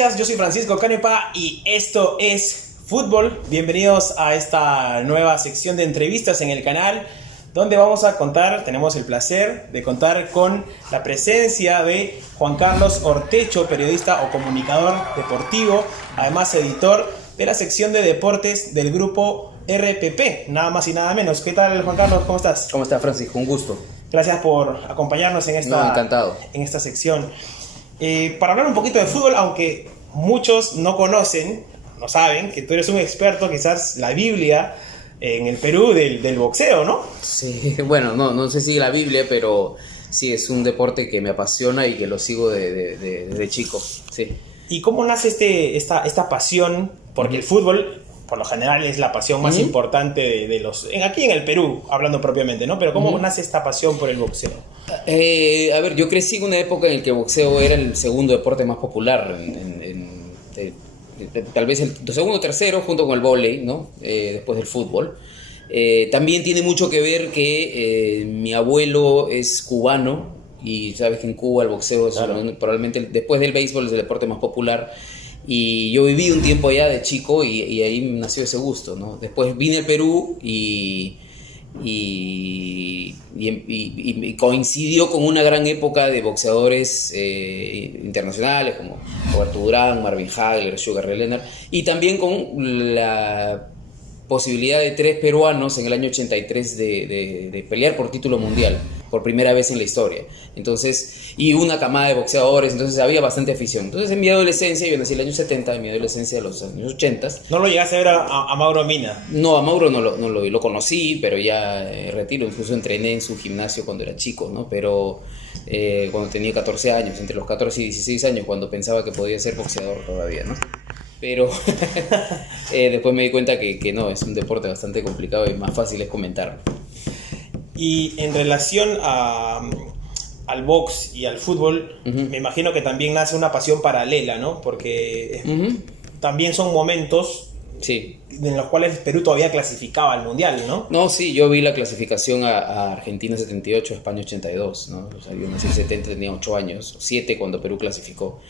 hinchas, yo soy Francisco Canepa y esto es Fútbol. Bienvenidos a esta nueva sección de entrevistas en el canal, donde tenemos el placer de contar con la presencia de Juan Carlos Ortecho, periodista o comunicador deportivo, además editor de la sección de deportes del grupo RPP, nada más y nada menos. ¿Qué tal, Juan Carlos? ¿Cómo estás? ¿Cómo estás, Francisco? Un gusto. Gracias por acompañarnos en esta sección. Para hablar un poquito de fútbol, aunque muchos no saben que tú eres un experto, quizás la Biblia en el Perú del boxeo, ¿no? Sí, bueno, no sé si la Biblia, pero sí, es un deporte que me apasiona y que lo sigo desde chico, sí. ¿Y cómo nace esta pasión? Porque el fútbol, por lo general, es la pasión más importante de aquí en el Perú, hablando propiamente, ¿no? Pero ¿cómo nace esta pasión por el boxeo? A ver, yo crecí en una época en la que el boxeo era el segundo deporte más popular, tal vez el segundo o tercero, junto con el vóley, ¿no? Después del fútbol. También tiene mucho que ver que mi abuelo es cubano, y sabes que en Cuba el boxeo es probablemente, después del béisbol, es el deporte más popular. Y yo viví un tiempo allá de chico y ahí nació ese gusto, ¿no? Después vine al Perú y coincidió con una gran época de boxeadores internacionales como Roberto Durán, Marvin Hagler, Sugar Ray Leonard, y también con la posibilidad de 3 peruanos en el año 83 de pelear por título mundial por primera vez en la historia. Entonces, y una camada de boxeadores, entonces había bastante afición. Entonces, en mi adolescencia, yo nací en el año 70, en mi adolescencia de los años 80. ¿No lo llegaste a ver a Mauro Mina? No, a Mauro no lo conocí, pero ya retiro. Incluso entrené en su gimnasio cuando era chico, ¿no? Pero cuando tenía 14 años, entre los 14 y 16 años, cuando pensaba que podía ser boxeador todavía, ¿no? Pero después me di cuenta que no, es un deporte bastante complicado y más fácil es comentar. Y en relación al box y al fútbol, me imagino que también nace una pasión paralela, ¿no? Porque también son momentos en los cuales Perú todavía clasificaba al Mundial, ¿no? No, sí, yo vi la clasificación a Argentina 78, España 82, ¿no? O sea, yo nací en 70, tenía 8 años, 7 cuando Perú clasificó.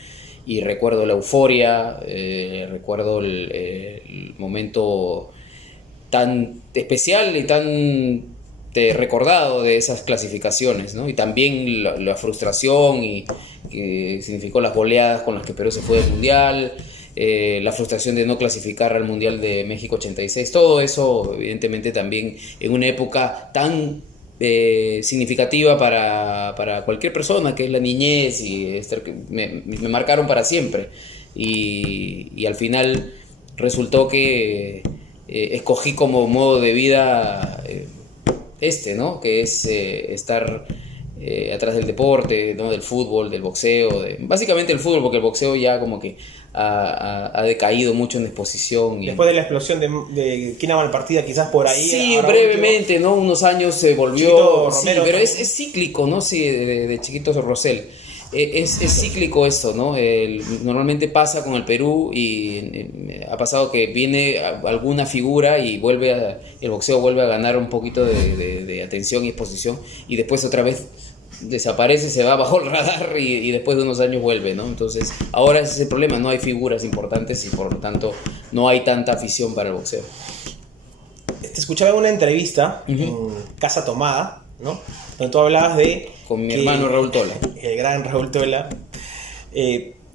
Y recuerdo la euforia, recuerdo el momento tan especial y tan recordado de esas clasificaciones, ¿no? Y también la frustración que significó las goleadas con las que Perú se fue del Mundial, la frustración de no clasificar al Mundial de México 86, todo eso evidentemente también en una época tan significativa para cualquier persona, que es la niñez, y me marcaron para siempre. Y al final resultó que escogí como modo de vida ¿no? Que es estar atrás del deporte, ¿no? Del fútbol, del boxeo, básicamente el fútbol, porque el boxeo ya como que ha decaído mucho en exposición. Después de la explosión de Kinaman Partida, quizás por ahí. Sí, brevemente, ¿no? Unos años se volvió. Sí, pero es cíclico, ¿no? Sí, de Chiquito Rosell. Es cíclico esto, ¿no? Normalmente pasa con el Perú y ha pasado que viene alguna figura y el boxeo vuelve a ganar un poquito de atención y exposición, y después otra vez desaparece, se va bajo el radar y después de unos años vuelve, ¿no? Entonces ahora ese es el problema, no hay figuras importantes y por lo tanto no hay tanta afición para el boxeo. Te escuchaba en una entrevista en Casa Tomada, ¿no? Donde tú hablabas con mi hermano Raúl Tola. El gran Raúl Tola.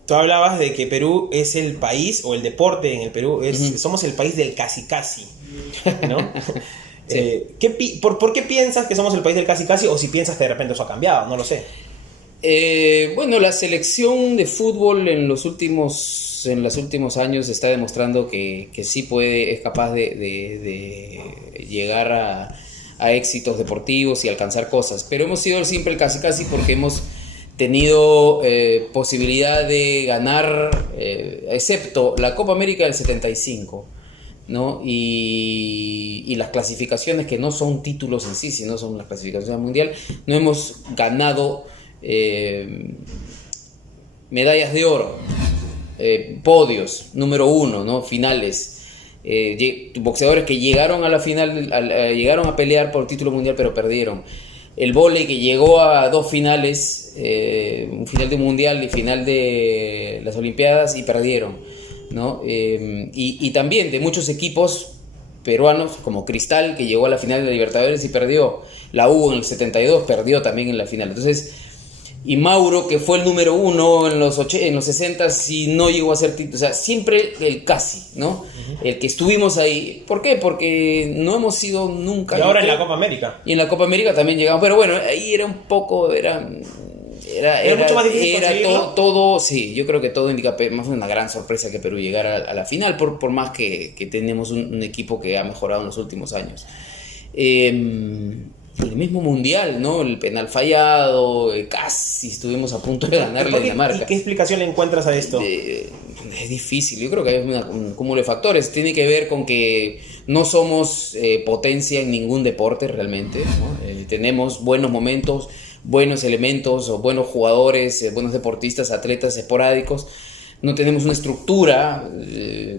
Tú hablabas de que Perú es el país, o el deporte en el Perú, somos el país del casi casi, ¿no? Sí. ¿Por qué piensas que somos el país del casi casi? O si piensas que de repente eso ha cambiado, no lo sé. Bueno, la selección de fútbol en los últimos años está demostrando que sí es capaz de llegar a éxitos deportivos y alcanzar cosas, pero hemos sido siempre el casi casi porque hemos tenido posibilidad de ganar, excepto la Copa América del 75, ¿no? Y las clasificaciones que no son títulos en sí, sino son las clasificaciones mundial, no hemos ganado medallas de oro, podios, número 1, ¿no? Finales. Boxeadores que llegaron a la final, llegaron a pelear por título mundial pero perdieron. el vóley que llegó a 2 finales, un final de mundial y final de las Olimpiadas y perdieron, ¿no? Y también de muchos equipos peruanos como Cristal, que llegó a la final de la Libertadores y perdió. La U en el 72 perdió también en la final. Entonces, y Mauro, que fue el número 1 en los 60 y no llegó a ser título. O sea, siempre el casi, ¿no? Uh-huh. El que estuvimos ahí. ¿Por qué? Porque no hemos sido nunca. Y ahora en la Copa América. Y en la Copa América también llegamos. Pero bueno, ahí era un poco. Era mucho más difícil. Era todo, sí, yo creo que todo indica más una gran sorpresa que Perú llegara a la final, por más que tenemos un equipo que ha mejorado en los últimos años. El mismo mundial, ¿no? El penal fallado, casi estuvimos a punto de ganarle a Dinamarca. ¿Y qué explicación le encuentras a esto? Es difícil, yo creo que hay un cúmulo de factores. Tiene que ver con que no somos potencia en ningún deporte realmente, ¿no? Tenemos buenos momentos, buenos elementos o buenos jugadores, buenos deportistas, atletas esporádicos. No tenemos una estructura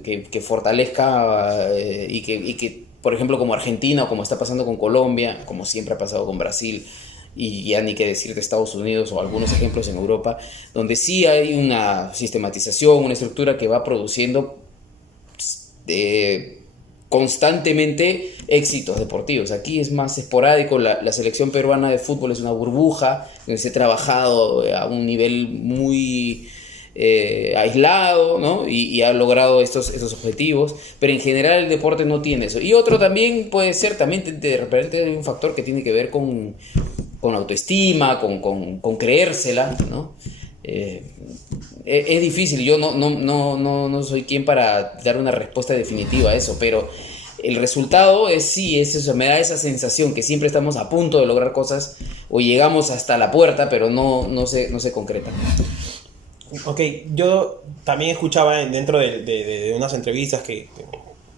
que fortalezca y que, por ejemplo, como Argentina o como está pasando con Colombia, como siempre ha pasado con Brasil, y ya ni qué decir de Estados Unidos o algunos ejemplos en Europa, donde sí hay una sistematización, una estructura que va produciendo constantemente éxitos deportivos. Aquí es más esporádico. La selección peruana de fútbol es una burbuja donde se ha trabajado a un nivel muy aislado, ¿no? y ha logrado estos objetivos, pero en general el deporte no tiene eso. Y otro también puede ser, también de repente hay un factor que tiene que ver con autoestima, con creérsela, ¿no? Es difícil, yo no soy quien para dar una respuesta definitiva a eso, pero el resultado es eso, me da esa sensación que siempre estamos a punto de lograr cosas o llegamos hasta la puerta, pero no se concretan. Ok, yo también escuchaba dentro de unas entrevistas que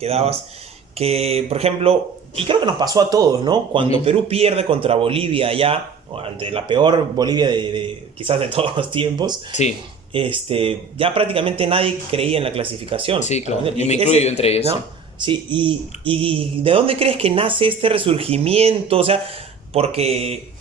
dabas que, por ejemplo, y creo que nos pasó a todos, ¿no? Cuando Perú pierde contra Bolivia allá, ante la peor Bolivia quizás de todos los tiempos, sí. Ya prácticamente nadie creía en la clasificación. Sí, claro, yo me incluyo entre ellos. ¿No? Sí, y ¿de dónde crees que nace este resurgimiento? O sea, porque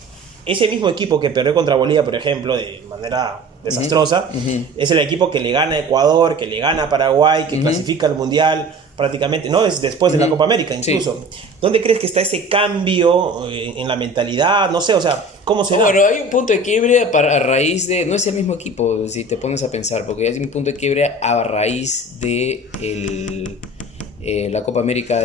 ese mismo equipo que perdió contra Bolivia, por ejemplo, de manera desastrosa, es el equipo que le gana a Ecuador, que le gana a Paraguay, que clasifica al Mundial prácticamente, no, es después de la Copa América incluso. Sí. ¿Dónde crees que está ese cambio en la mentalidad? No sé, o sea, ¿cómo se da? Bueno, hay un punto de quiebre a raíz de, no es el mismo equipo, si te pones a pensar, porque hay un punto de quiebre a raíz de la Copa América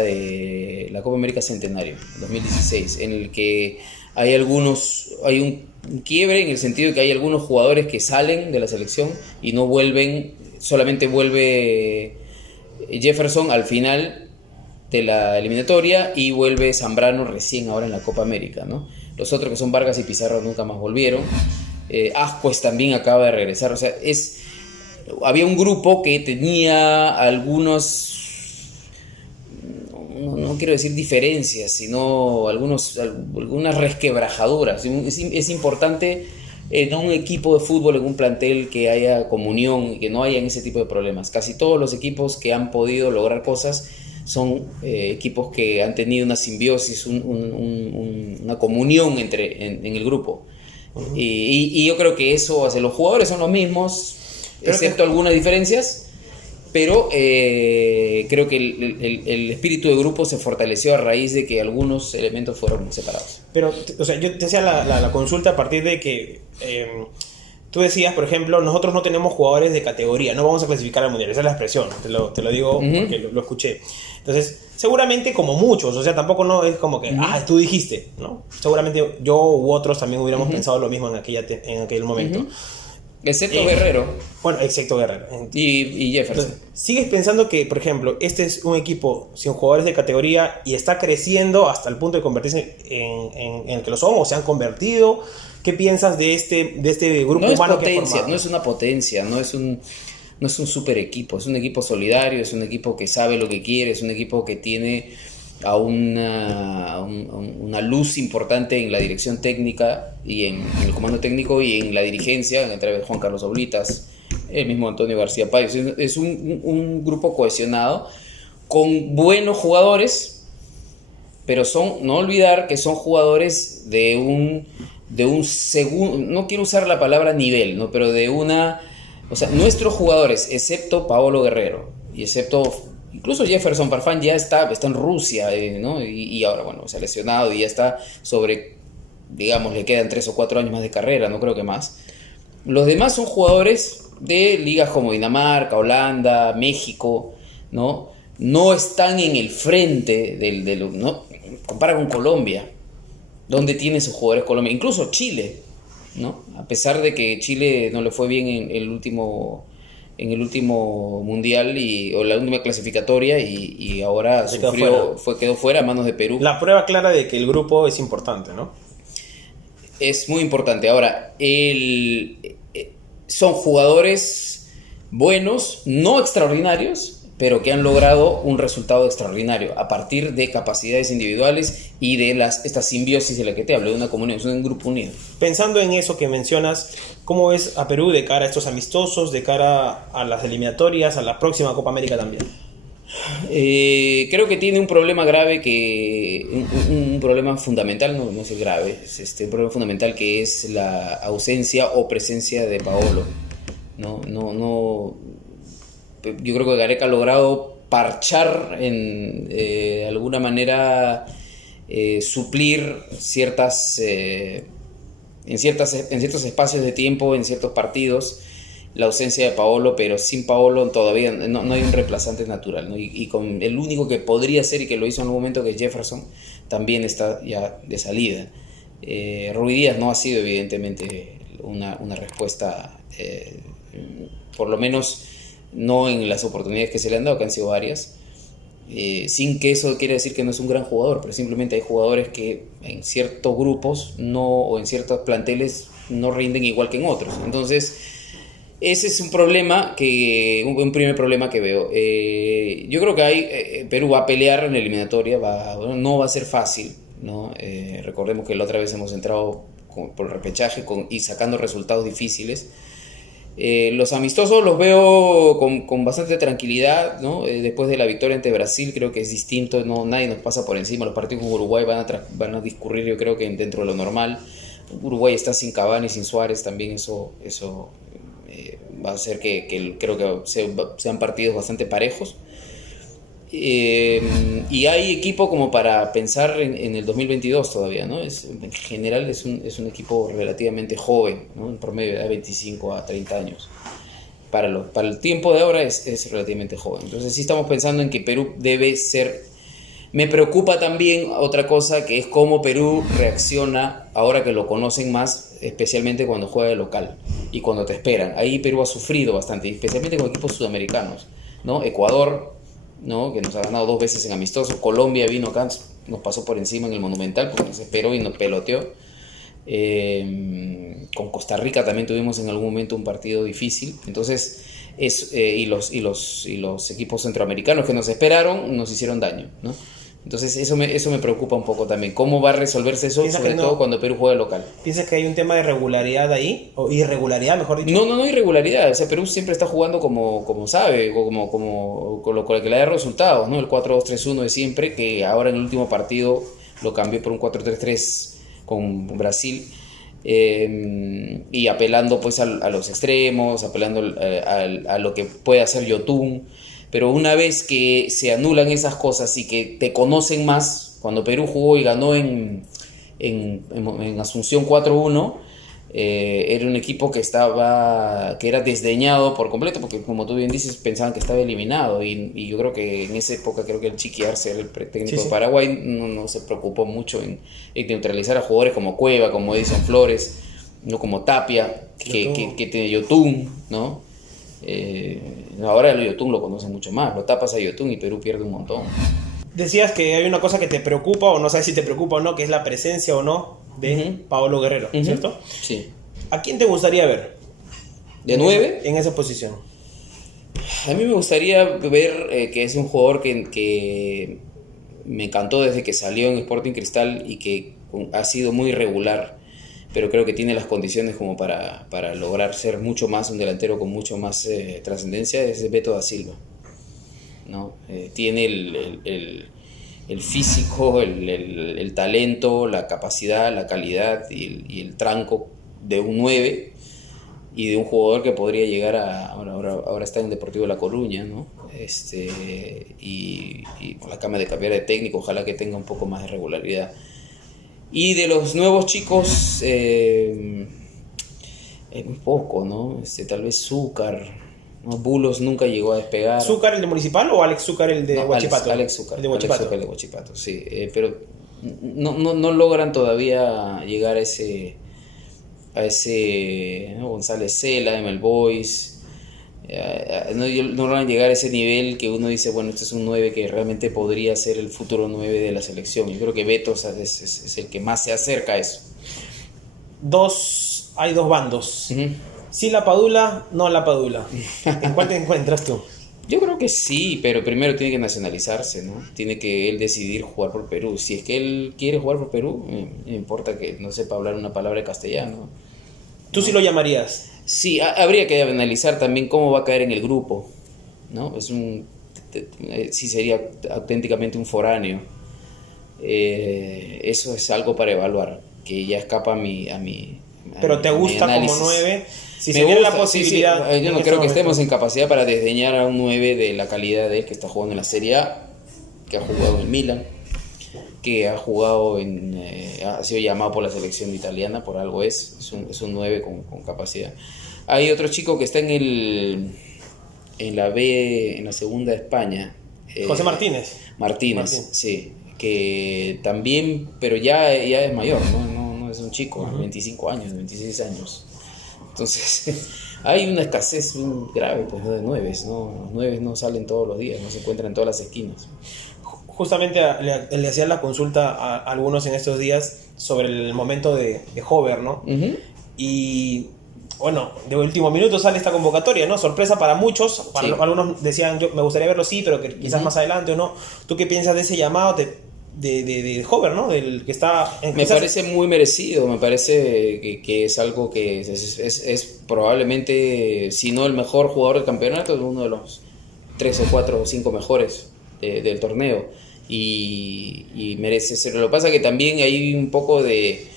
Centenario 2016, en el que hay un quiebre en el sentido de que hay algunos jugadores que salen de la selección y no vuelven, solamente vuelve Jefferson al final de la eliminatoria y vuelve Zambrano recién ahora en la Copa América, ¿no? Los otros, que son Vargas y Pizarro, nunca más volvieron. Ascuez también acaba de regresar. O sea, había un grupo que tenía algunos, no quiero decir diferencias, sino algunas resquebrajaduras. Es importante en un equipo de fútbol, en un plantel, que haya comunión y que no haya ese tipo de problemas. Casi todos los equipos que han podido lograr cosas son equipos que han tenido una simbiosis, una comunión en el grupo. Uh-huh. Y yo creo que eso hace. Los jugadores son los mismos, excepto algunas diferencias, pero creo que el espíritu de grupo se fortaleció a raíz de que algunos elementos fueron separados. Pero, o sea, yo te hacía la consulta a partir de que tú decías, por ejemplo, nosotros no tenemos jugadores de categoría, no vamos a clasificar al Mundial, esa es la expresión, te lo digo porque lo escuché. Entonces, seguramente como muchos, o sea, tampoco no es como que, tú dijiste, ¿no? Seguramente yo u otros también hubiéramos pensado lo mismo en aquel momento. Excepto Guerrero. Bueno, excepto Guerrero. Y Jefferson. Entonces, ¿sigues pensando que, por ejemplo, este es un equipo sin jugadores de categoría y está creciendo hasta el punto de convertirse en el que lo son o se han convertido? ¿Qué piensas de este grupo humano que ha formado? No es una potencia, no es un super equipo, es un equipo solidario, es un equipo que sabe lo que quiere, es un equipo que tiene a una luz importante en la dirección técnica y en el comando técnico y en la dirigencia, entre Juan Carlos Oblitas, el mismo Antonio García Payos. Es un grupo cohesionado con buenos jugadores pero no olvidar que son jugadores de un segundo, no quiero usar la palabra nivel, ¿no? Pero o sea, nuestros jugadores, excepto Paolo Guerrero, y excepto incluso Jefferson Farfán, ya está en Rusia, ¿no? Y ahora, bueno, se ha lesionado y ya está digamos, le quedan 3 o 4 años más de carrera, no creo que más. Los demás son jugadores de ligas como Dinamarca, Holanda, México, ¿no? No están en el frente ¿no? Compara con Colombia, donde tiene sus jugadores Colombia, incluso Chile, ¿no? A pesar de que Chile no le fue bien en el último mundial o la última clasificatoria y ahora quedó fuera a manos de Perú. La prueba clara de que el grupo es importante, ¿no? Es muy importante. Ahora, son jugadores buenos, no extraordinarios, pero que han logrado un resultado extraordinario a partir de capacidades individuales y de esta simbiosis de la que te hablo, de una comunión, de un grupo unido. Pensando en eso que mencionas, ¿cómo ves a Perú de cara a estos amistosos, de cara a las eliminatorias, a la próxima Copa América también? Creo que tiene un problema grave, un problema fundamental, no es grave, es un problema fundamental, que es la ausencia o presencia de Paolo. Yo creo que Gareca ha logrado parchar de alguna manera, suplir en ciertos espacios de tiempo, en ciertos partidos, la ausencia de Paolo, pero sin Paolo todavía no hay un reemplazante natural, ¿no? Y con el único que podría ser y que lo hizo en algún momento, que es Jefferson, también está ya de salida. Rui Díaz no ha sido evidentemente una respuesta, por lo menos no en las oportunidades que se le han dado, que han sido varias, sin que eso quiera decir que no es un gran jugador, pero simplemente hay jugadores que en ciertos grupos o en ciertos planteles no rinden igual que en otros. Entonces ese es un primer problema que veo. Yo creo que Perú va a pelear en la eliminatoria, no va a ser fácil, ¿no? Recordemos que la otra vez hemos entrado por repechaje y sacando resultados difíciles. Los amistosos los veo con bastante tranquilidad, ¿no? Después de la victoria ante Brasil creo que es distinto, nadie nos pasa por encima. Los partidos con Uruguay van a discurrir, yo creo que dentro de lo normal. Uruguay está sin Cavani, sin Suárez, también eso va a hacer que creo que sean partidos bastante parejos. Y hay equipo como para pensar en el 2022 todavía, ¿no? En general es un equipo relativamente joven, ¿no? En promedio de 25 a 30 años. Para el tiempo de ahora es relativamente joven. Entonces sí estamos pensando en que Perú debe ser... Me preocupa también otra cosa, que es cómo Perú reacciona ahora que lo conocen más, especialmente cuando juega de local y cuando te esperan. Ahí Perú ha sufrido bastante, especialmente con equipos sudamericanos, ¿no? Ecuador, ¿no? Que nos ha ganado 2 veces en amistosos. Colombia vino acá, nos pasó por encima en el Monumental porque nos esperó y nos peloteó. Con Costa Rica también tuvimos en algún momento un partido difícil. Entonces, y los equipos centroamericanos que nos esperaron nos hicieron daño, ¿no? Entonces eso me preocupa un poco también. ¿Cómo va a resolverse eso, sobre todo cuando Perú juega local? ¿Piensas que hay un tema de regularidad ahí? ¿O irregularidad, mejor dicho? No irregularidad. O sea, Perú siempre está jugando como sabe, o con lo que le da resultados, ¿no? El 4-2-3-1 de siempre, que ahora en el último partido lo cambió por un 4-3-3 con Brasil. Y apelando pues a los extremos, apelando a lo que puede hacer Yotun. Pero una vez que se anulan esas cosas y que te conocen más, cuando Perú jugó y ganó en Asunción 4-1, era un equipo que era desdeñado por completo, porque como tú bien dices, pensaban que estaba eliminado, y yo creo que en esa época el Chiqui Arce, el técnico de Paraguay, no se preocupó mucho en neutralizar a jugadores como Cueva, como Edison Flores, no como Tapia, que tiene Yotun, ¿no? Ahora el Yotun lo conoce mucho más, lo tapas a Yotun y Perú pierde un montón. Decías que hay una cosa que te preocupa, o no sabes si te preocupa o no, que es la presencia o no de Paolo Guerrero, ¿cierto? Sí. ¿A quién te gustaría ver? ¿De 9? En esa posición. A mí me gustaría ver que es un jugador que me encantó desde que salió en Sporting Cristal y que ha sido muy regular, pero creo que tiene las condiciones como para lograr ser mucho más un delantero con mucho más trascendencia, es Beto da Silva, ¿no? Tiene el físico, el talento, la capacidad, la calidad y el tranco de un 9 y de un jugador que podría llegar a... Ahora está en Deportivo La Coruña, ¿no? Y por la cama de cambiar de técnico, ojalá que tenga un poco más de regularidad. Y de los nuevos chicos, muy poco, ¿no? Tal vez Zúcar, ¿no? Bulos nunca llegó a despegar. ¿Zúcar el de Municipal o Alex Zúcar el de Huachipato? Alex Zúcar. El de Huachipato. Alex Zúcar, el de Huachipato, sí. Pero no logran todavía llegar a ese ¿no? González Cela, Emel Boys. No logran llegar a ese nivel que uno dice, bueno, este es un 9 que realmente podría ser el futuro 9 de la selección. Yo creo que Beto es el que más se acerca a eso. Hay dos bandos. Uh-huh. Sí la Padula, no la Padula. ¿En cuál te encuentras tú? Yo creo que sí, pero primero tiene que nacionalizarse, ¿no? Tiene que él decidir jugar por Perú. Si es que él quiere jugar por Perú, no importa que no sepa hablar una palabra de castellano. ¿Tú sí lo llamarías? Sí, habría que analizar también cómo va a caer en el grupo, ¿no? Sí sería auténticamente un foráneo. Eso es algo para evaluar, que ya escapa a mi ¿Pero te gusta como 9? Si se diera la posibilidad... Sí. Yo no creo que estemos en capacidad para desdeñar a un 9 de la calidad de él, que está jugando en la Serie A, que ha jugado en Milan, que ha jugado ha sido llamado por la selección italiana, por algo es un 9 con capacidad. Hay otro chico que está en la B, en la segunda de España. José Martínez. Martínez, sí, que también, pero ya es mayor, no es un chico, 25 años, 26 años. Entonces, hay una escasez grave pues, de 9, ¿no? Los 9 no salen todos los días, no se encuentran en todas las esquinas. Justamente le hacía la consulta a algunos en estos días sobre el momento de Hover, ¿no? Uh-huh. Y bueno, de último minuto sale esta convocatoria, ¿no? Sorpresa para muchos. Para sí. Algunos decían, yo me gustaría verlo, sí, pero que quizás más adelante o no. ¿Tú qué piensas de ese llamado de Hover, ¿no? Del que está... Me parece muy merecido, me parece que es algo que es probablemente, si no el mejor jugador del campeonato, es uno de los 3 o 4 o 5 mejores del torneo. Y merece ser. Lo que pasa es que también hay un poco de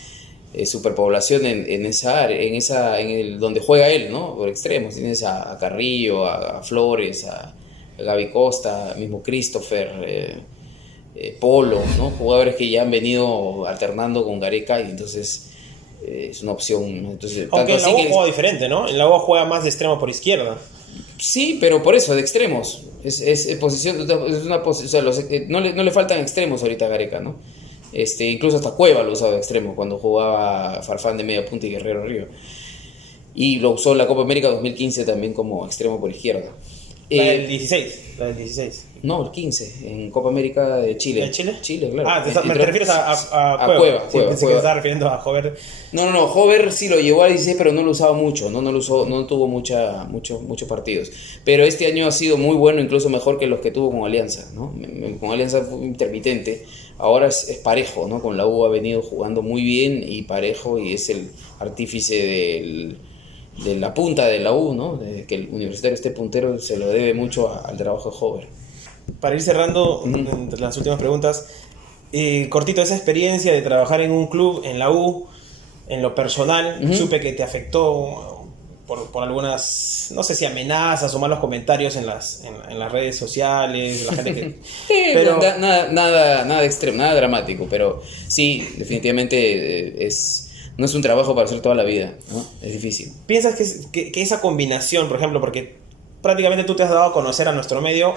superpoblación en esa área, donde juega él, ¿no? Por extremos. Tienes a Carrillo, a Flores, a Gaby Costa, mismo Christopher, Polo, ¿no? Jugadores que ya han venido alternando con Gareca y entonces es una opción. Entonces, aunque en la U juega diferente, ¿no? En la U juega más de extremo por izquierda. Sí, pero por eso, de extremos. Es posición, es una posición, o sea, no le faltan extremos ahorita a Gareca, ¿no? Incluso hasta Cueva lo usaba de extremo cuando jugaba Farfán de media punta y Guerrero Río. Y lo usó en la Copa América 2015 también como extremo por izquierda. La del 16. No, el 15, en Copa América de Chile. ¿En Chile? Chile, claro. ¿Me te refieres a Cueva? Sí, pensé que te estaba refiriendo a Hover. No, Hover sí lo llevó al 16, pero no lo usaba mucho, no tuvo muchos partidos. Pero este año ha sido muy bueno, incluso mejor que los que tuvo con Alianza, ¿no? Con Alianza fue intermitente, ahora es parejo, ¿no? Con la U ha venido jugando muy bien y parejo, y es el artífice de la punta de la U, ¿no? De que el Universitario esté puntero se lo debe mucho al trabajo de Hover. Para ir cerrando, entre las últimas preguntas, cortito, esa experiencia de trabajar en un club, en la U, en lo personal, supe que te afectó por algunas, no sé si amenazas o malos comentarios en las redes sociales, la gente que... Sí, pero nada extremo, nada dramático, pero sí, definitivamente no es un trabajo para hacer toda la vida, ¿no? Es difícil. ¿Piensas que esa combinación, por ejemplo, porque prácticamente tú te has dado a conocer a nuestro medio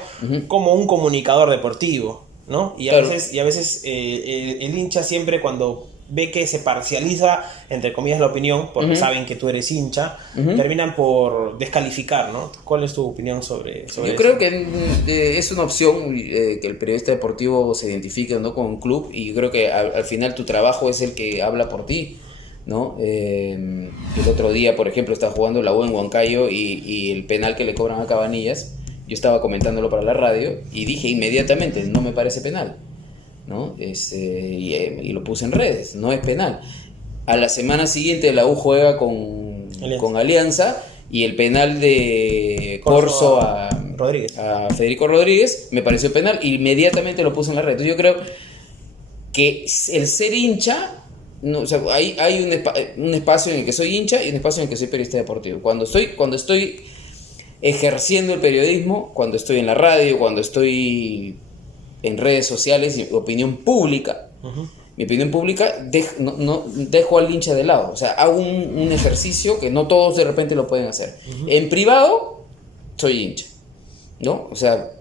como un comunicador deportivo, ¿no? Y a veces el hincha siempre cuando ve que se parcializa, entre comillas, la opinión, porque saben que tú eres hincha, terminan por descalificar, ¿no? ¿Cuál es tu opinión sobre eso? Yo creo que es una opción que el periodista deportivo se identifique, ¿no? Con un club, y yo creo que al final tu trabajo es el que habla por ti, ¿no? El otro día, por ejemplo, estaba jugando la U en Huancayo y el penal que le cobran a Cabanillas, yo estaba comentándolo para la radio y dije inmediatamente, no me parece penal, ¿no? Y lo puse en redes, no es penal. A la semana siguiente la U juega con Alianza y el penal de Corso a Rodríguez. A Federico Rodríguez, me pareció penal, y inmediatamente lo puse en la red. Entonces yo creo que el ser hincha, no, o sea, hay un espacio en el que soy hincha y un espacio en el que soy periodista deportivo. Cuando estoy ejerciendo el periodismo, cuando estoy en la radio, cuando estoy en redes sociales y opinión pública, mi opinión pública, no dejo al hincha de lado. O sea, hago un ejercicio que no todos de repente lo pueden hacer. En privado, soy hincha, ¿no? O sea,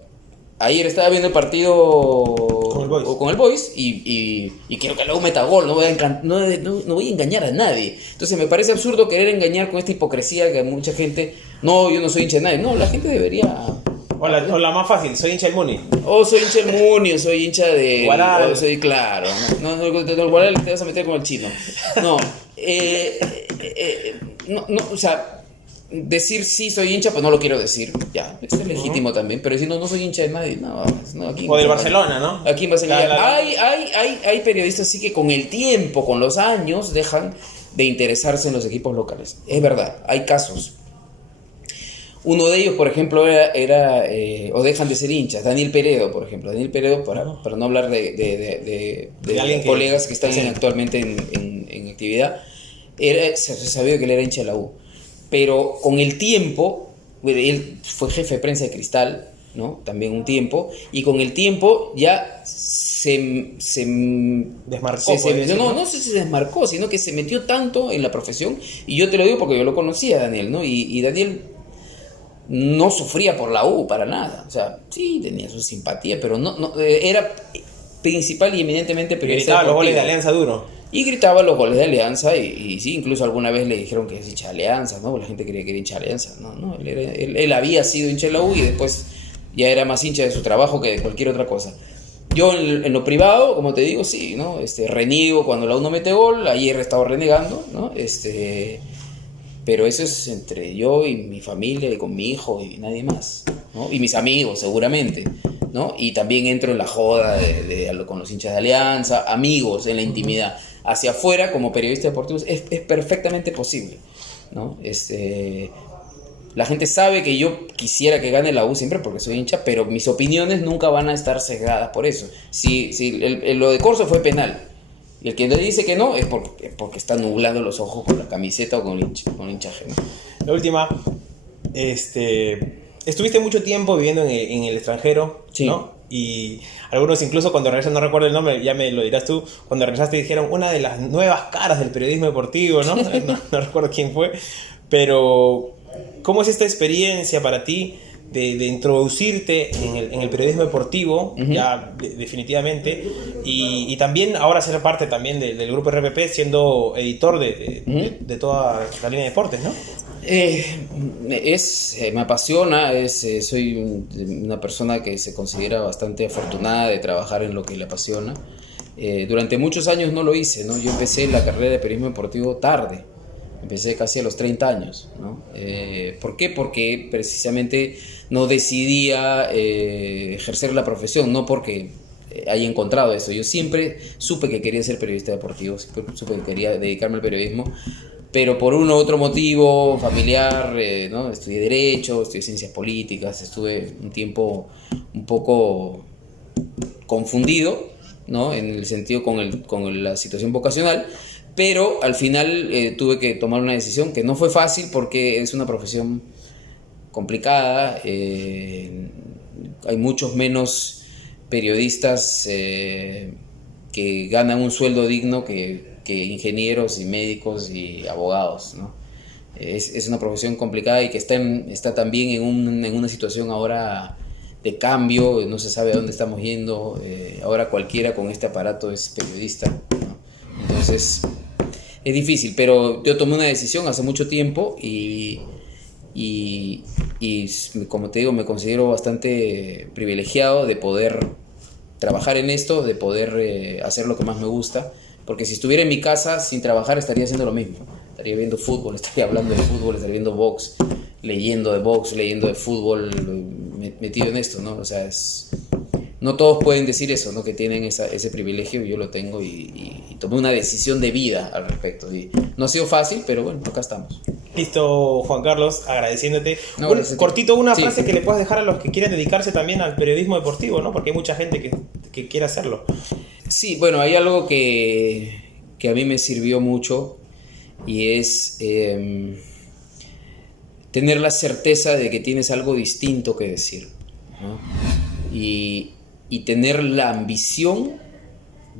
ayer estaba viendo el partido con el Boys y quiero que luego meta gol, no voy a engañar a nadie. Entonces me parece absurdo querer engañar con esta hipocresía que mucha gente, no, yo no soy hincha de nadie. No, la gente debería... O la más fácil, soy hincha del Muni. O soy hincha del Muni, o soy hincha de... Guaral. O soy, claro, no, el Guaral te vas a meter con el chino. No, o sea, decir sí soy hincha, pues no lo quiero decir. Ya, es legítimo también, pero decir no soy hincha de nadie, no, aquí o del Barcelona, ¿no? Aquí en Barcelona. Hay periodistas así que con el tiempo, con los años, dejan de interesarse en los equipos locales. Es verdad, hay casos. Uno de ellos, por ejemplo, era o dejan de ser hinchas. Daniel Peredo, por ejemplo. Daniel Peredo, para no hablar de colegas que están actualmente en actividad, se sabía que él era hincha de la U. Pero con el tiempo, él fue jefe de prensa de Cristal, ¿no? También un tiempo, y con el tiempo ya se desmarcó. No sé si se desmarcó, sino que se metió tanto en la profesión, y yo te lo digo porque yo lo conocía a Daniel, ¿no? Y Daniel no sufría por la U para nada. O sea, sí tenía su simpatía, pero no era principal y eminentemente periodista. Gritaba los goles de Alianza duro. Y gritaba los goles de Alianza y sí, incluso alguna vez le dijeron que es hincha de Alianza, ¿no? La gente quería que era hincha de Alianza. No, él había sido hincha de la U y después ya era más hincha de su trabajo que de cualquier otra cosa. Yo en lo privado, como te digo, sí, ¿no? Reniego cuando la U no mete gol, ayer he estado renegando, ¿no? Pero eso es entre yo y mi familia y con mi hijo y nadie más, ¿no? Y mis amigos, seguramente, ¿no? Y también entro en la joda con los hinchas de Alianza, amigos en la intimidad. Hacia afuera, como periodista deportivo, es perfectamente posible, ¿no? La gente sabe que yo quisiera que gane la U siempre porque soy hincha, pero mis opiniones nunca van a estar sesgadas por eso. Si lo de Corso fue penal, y el que le dice que no es porque está nublando los ojos con la camiseta o con el hinchaje, ¿no? La última, estuviste mucho tiempo viviendo en el extranjero, sí, ¿no? Y algunos incluso cuando regresan, no recuerdo el nombre, ya me lo dirás tú, cuando regresaste dijeron una de las nuevas caras del periodismo deportivo, ¿no? No recuerdo quién fue, pero ¿cómo es esta experiencia para ti de introducirte en el periodismo deportivo, ya definitivamente, y también ahora ser parte también del grupo RPP, siendo editor de toda la línea de deportes, ¿no? Me apasiona, soy una persona que se considera bastante afortunada de trabajar en lo que le apasiona. Durante muchos años no lo hice, ¿no? Yo empecé la carrera de periodismo deportivo tarde, empecé casi a los 30 años, ¿no? ¿Por qué? Porque precisamente no decidía ejercer la profesión, no porque haya encontrado eso. Yo siempre supe que quería ser periodista deportivo, siempre supe que quería dedicarme al periodismo, pero por uno u otro motivo familiar, ¿no? Estudié Derecho, estudié Ciencias Políticas, estuve un tiempo un poco confundido, ¿no? En el sentido con la situación vocacional, pero al final tuve que tomar una decisión que no fue fácil porque es una profesión complicada, hay muchos menos periodistas que ganan un sueldo digno que ingenieros y médicos y abogados, ¿no? Es una profesión complicada y que está también en una situación ahora de cambio, no se sabe a dónde estamos yendo, ahora cualquiera con este aparato es periodista, ¿no? Entonces es difícil, pero yo tomé una decisión hace mucho tiempo y como te digo, me considero bastante privilegiado de poder trabajar en esto, de poder hacer lo que más me gusta. Porque si estuviera en mi casa sin trabajar estaría haciendo lo mismo. Estaría viendo fútbol, estaría hablando de fútbol, estaría viendo box, leyendo de box, leyendo de fútbol, metido en esto, ¿no? O sea, no todos pueden decir eso, ¿no? Que tienen ese privilegio, yo lo tengo y tomé una decisión de vida al respecto. Y no ha sido fácil, pero bueno, acá estamos. Listo, Juan Carlos, agradeciéndote. No, Cortito, una sí. frase que le puedas dejar a los que quieren dedicarse también al periodismo deportivo, ¿no? Porque hay mucha gente que quiere hacerlo. Sí, bueno, hay algo que a mí me sirvió mucho y es tener la certeza de que tienes algo distinto que decir, ¿no? Y tener la ambición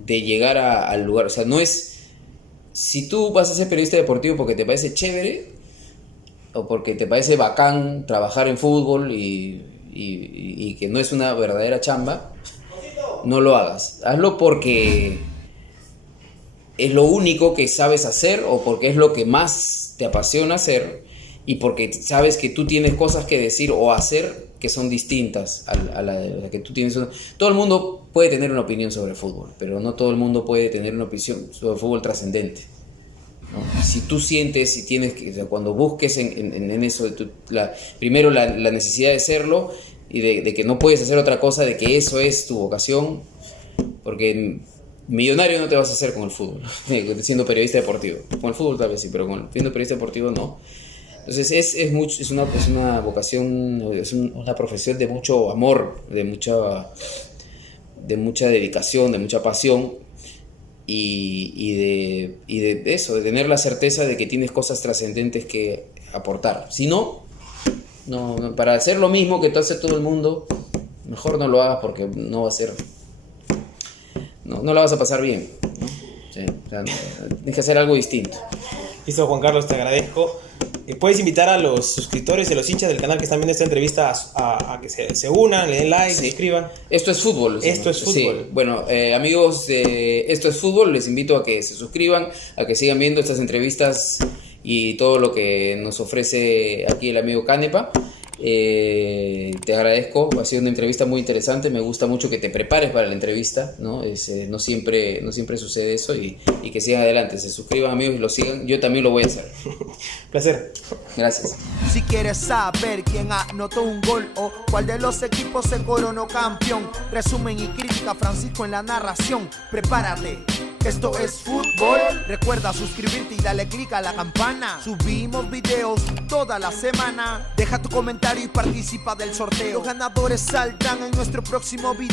de llegar al lugar. O sea, no es... Si tú vas a ser periodista deportivo porque te parece chévere o porque te parece bacán trabajar en fútbol y que no es una verdadera chamba, no lo hagas. Hazlo porque es lo único que sabes hacer o porque es lo que más te apasiona hacer y porque sabes que tú tienes cosas que decir o hacer que son distintas a la que tú tienes. Todo el mundo puede tener una opinión sobre el fútbol, pero no todo el mundo puede tener una opinión sobre el fútbol trascendente, ¿no? Si tú sientes, si tienes que, o sea, cuando busques en eso, primero la necesidad de serlo y de que no puedes hacer otra cosa, de que eso es tu vocación, porque millonario no te vas a hacer con el fútbol, siendo periodista deportivo. Con el fútbol tal vez sí, pero siendo periodista deportivo no. Entonces es una vocación, es una profesión de mucho amor, de mucha dedicación, de mucha pasión y de eso, de tener la certeza de que tienes cosas trascendentes que aportar. Si no, para hacer lo mismo que hace todo el mundo, mejor no lo hagas porque no va a ser, no la vas a pasar bien, ¿no? Sí, o sea, tienes que hacer algo distinto. Listo, Juan Carlos, te agradezco. Puedes invitar a los suscriptores y a los hinchas del canal que están viendo esta entrevista a que se unan, le den like, se suscriban. Esto es fútbol. Esto es fútbol. Sí. Bueno, amigos de Esto es Fútbol, les invito a que se suscriban, a que sigan viendo estas entrevistas y todo lo que nos ofrece aquí el amigo Canepa. Te agradezco, ha sido una entrevista muy interesante, me gusta mucho que te prepares para la entrevista, ¿no? No siempre sucede eso y que sigan adelante, se suscriban amigos y lo sigan, yo también lo voy a hacer. Placer. Gracias. Si quieres saber quién anotó un gol o cuál de los equipos se coronó campeón, resumen y crítica Francisco en la narración, prepárate. Esto es fútbol. Recuerda suscribirte y dale click a la campana. Subimos videos toda la semana. Deja tu comentario y participa del sorteo. Los ganadores saldrán en nuestro próximo video.